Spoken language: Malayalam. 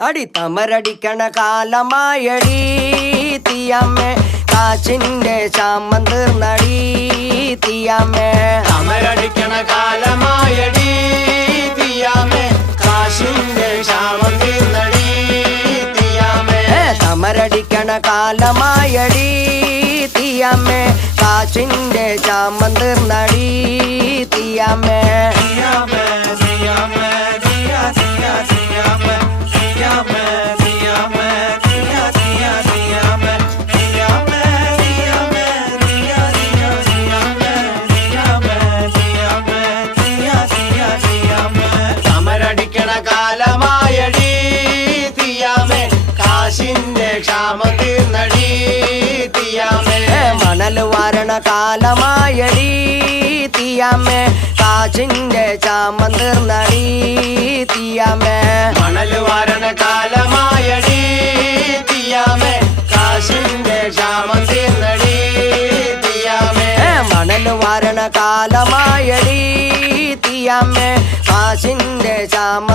അടി തമരടിക്കണ കാലമായടി തീയമ്മേ കാച്ചിന്റെ ചാമം തീർന്നടി തീയമ്മേ തമരടിക്കണ കാലമായടി തീയമ്മേ കാശിന്റെ ക്ഷാമം തീർന്നടി തീയമ്മേ തമരടിക്കണ കാലമായടി തീയമ്മേ കാച്ചിന്റെ ചാമം തീർന്നടി തീയമ്മേ തമരടിക്കണ കാലമായടി തീയമ്മേ കാശിന്റെ ക്ഷാമം തീർന്നടി തീയമ്മേ മണൽ വാരണ കാലമായടി തീയമ്മേ കാച്ചിന്റെ ചാമം തീർന്നടി തീയമ്മേ മണൽ വാരണ കാലമായടി തീയമ്മേ കാശിന്റെ ക്ഷാമം തീർന്നടി തീയമ്മേ മണൽ വാരണ കാലമായടി തീയമ്മേ കാച്ചിന്റെ ചാമം